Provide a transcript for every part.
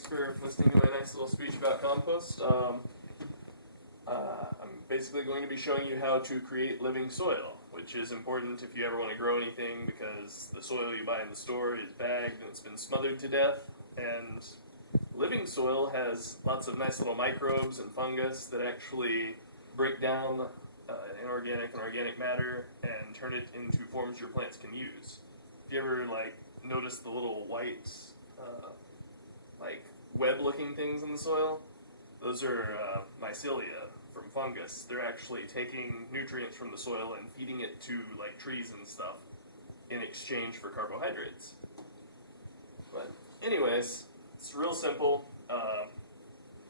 thanks for listening to my nice little speech about compost. I'm basically going to be showing you how to create living soil, which is important if you ever want to grow anything, because the soil you buy in the store is bagged and it's been smothered to death, and living soil has lots of nice little microbes and fungus that actually break down inorganic and organic matter and turn it into forms your plants can use. If you ever notice the little white web-looking things in the soil, those are mycelia from fungus. They're actually taking nutrients from the soil and feeding it to trees and stuff in exchange for carbohydrates. But anyways, it's real simple.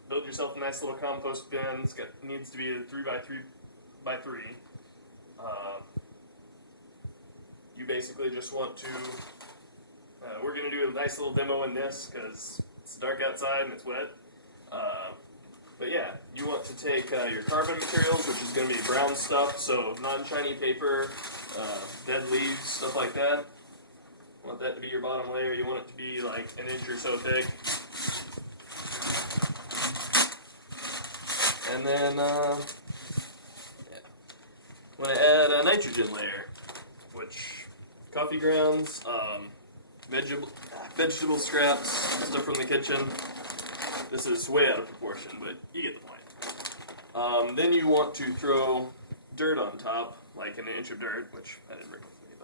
Build yourself a nice little compost bin. Needs to be a 3x3x3. You basically just want to, we're going to do a nice little demo in this because it's dark outside and it's wet. But yeah, you want to take your carbon materials, which is going to be brown stuff, so non-shiny paper, dead leaves, stuff like that. You want that to be your bottom layer. You want it to be an inch or so thick. And then, I'm going to add a nitrogen layer, which coffee grounds, vegetable scraps, stuff from the kitchen. This is way out of proportion, but you get the point. Then you want to throw dirt on top, like an inch of dirt, which I didn't bring with me,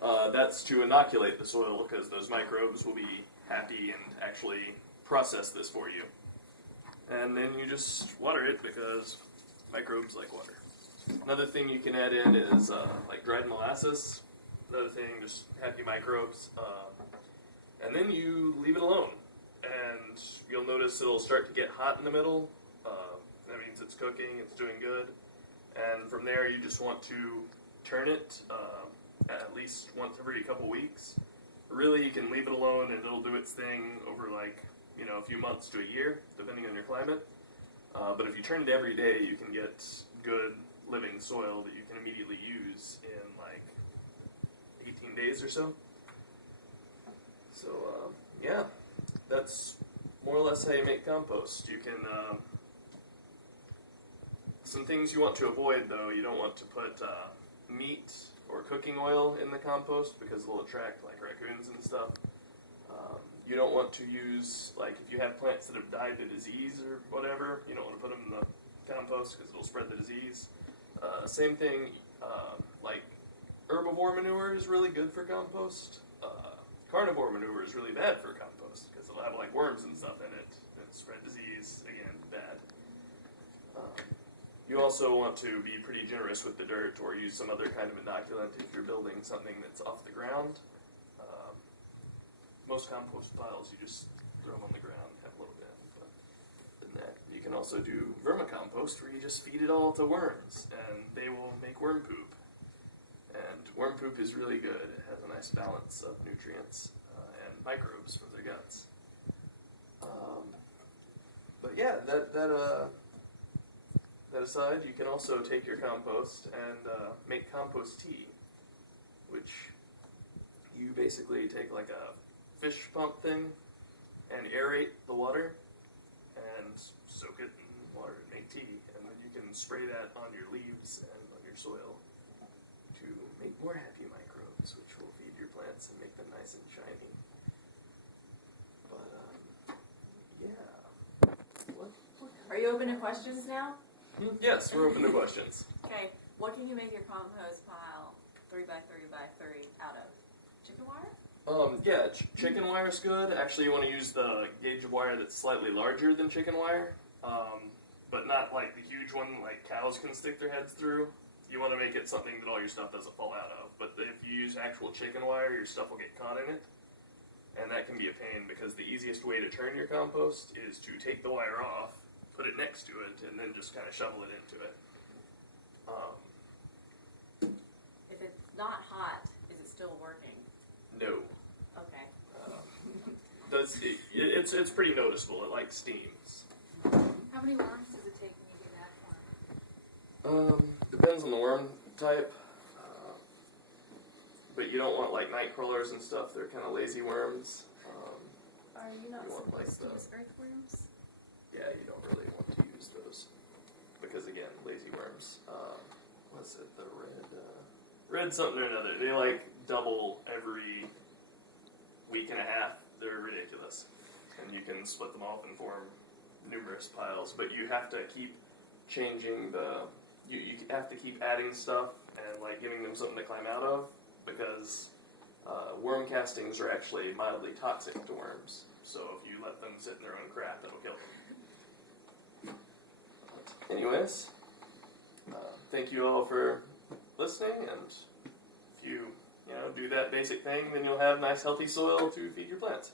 but that's to inoculate the soil because those microbes will be happy and actually process this for you. And then you just water it because microbes like water. Another thing you can add in is dried molasses. Another thing, just happy microbes. And then you leave it alone. And you'll notice it'll start to get hot in the middle. That means it's cooking, it's doing good. And from there you just want to turn it at least once every couple weeks. Really, you can leave it alone and it'll do its thing over a few months to a year, depending on your climate. But if you turn it every day, you can get good living soil that you can immediately use in 18 days or so. So yeah, that's more or less how you make compost. You can some things you want to avoid though. You don't want to put meat or cooking oil in the compost because it'll attract raccoons and stuff. You don't want to use, if you have plants that have died to disease or whatever, you don't want to put them in the compost because it'll spread the disease. Same thing, herbivore manure is really good for compost. Carnivore manure is really bad for compost because it'll have worms and stuff in it and spread disease. Again, bad. You also want to be pretty generous with the dirt or use some other kind of inoculant if you're building something that's off the ground. Most compost piles, you just throw them on the ground and have a little bit. But than that, you can also do vermicompost where you just feed it all to worms and they will make worm poop. And worm poop is really good. It has a nice balance of nutrients and microbes from their guts. But yeah, that aside, you can also take your compost and make compost tea, which you basically take a fish pump thing and aerate the water and soak it in water and make tea, and then you can spray that on your leaves and on your soil to make more happy microbes, which will feed your plants and make them nice and shiny. But yeah. Are you open to questions now? Yes, we're open to questions. Okay, what can you make your compost pile 3x3x3 out of? Chicken wire? Yeah, chicken wire is good. Actually, you want to use the gauge of wire that's slightly larger than chicken wire, but not the huge one cows can stick their heads through. You want to make it something that all your stuff doesn't fall out of. But if you use actual chicken wire, your stuff will get caught in it, and that can be a pain because the easiest way to turn your compost is to take the wire off, put it next to it, and then just kind of shovel it into it. If it's not hot, is it still working? No. Okay. It's pretty noticeable. It steams. How many worms does it take when you do that one? Depends on the worm type. But you don't want night crawlers and stuff. They're kind of lazy worms. Are you not You want, like, supposed to the- use earthworms? Yeah, you don't really want to use those because again, lazy worms. What's it? The red something or another. They like double every week and a half. They're ridiculous, and you can split them off and form numerous piles. But you have to keep changing the. You have to keep adding stuff and like giving them something to climb out of because worm castings are actually mildly toxic to worms. So if you let them sit in their own crap, that'll kill them. Anyways, thank you all for listening, and if you do that basic thing, then you'll have nice healthy soil to feed your plants.